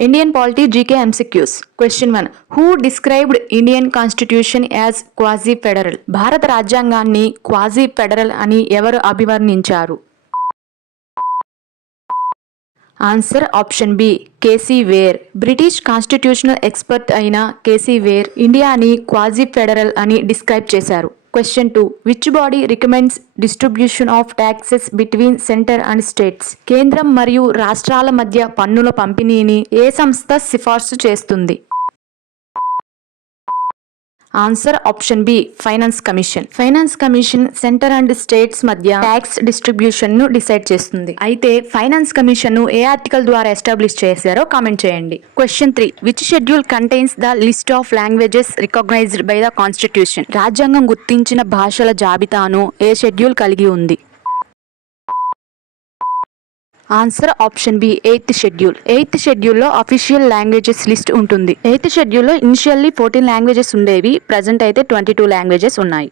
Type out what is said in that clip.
Indian polity GK MCQs. Question 1. Who described Indian Constitution as quasi-federal? భారత రాజ్యాంగాన్ని quasi federal అని ఎవరు అభివర్ణించారు? Answer option B KC Wheare. British constitutional expert అయిన KC Wheare ఇండియాని quasi federal అని describe చేశారు. Question 2. Which body recommends distribution of taxes between center and states? కేంద్రం మరియు రాష్ట్రాల మధ్య పన్నుల పంపిణీని ఏ సంస్థ సిఫార్సు చేస్తుంది? Answer option B finance commission. Finance commission centre and states మధ్య ట్యాక్స్ డిస్ట్రిబ్యూషన్ ను డిసైడ్ చేస్తుంది. అయితే ఫైనాన్స్ కమిషన్ ను ఏ ఆర్టికల్ ద్వారా ఎస్టాబ్లిష్ చేశారో కామెంట్ చేయండి. Question 3. Which schedule contains the list of languages recognised by the constitution? రాజ్యాంగం గుర్తించిన భాషల జాబితాను ఏ షెడ్యూల్ కలిగి ఉంది? Answer option B 8th schedule. 8th షెడ్యూల్లో అఫీషియల్ లాంగ్వేజెస్ లిస్ట్ ఉంటుంది. 8th షెడ్యూల్లో ఇనిషియల్లీ 14 లాంగ్వేజెస్ ఉండేవి, ప్రజెంట్ అయితే 22 లాంగ్వేజెస్ ఉన్నాయి.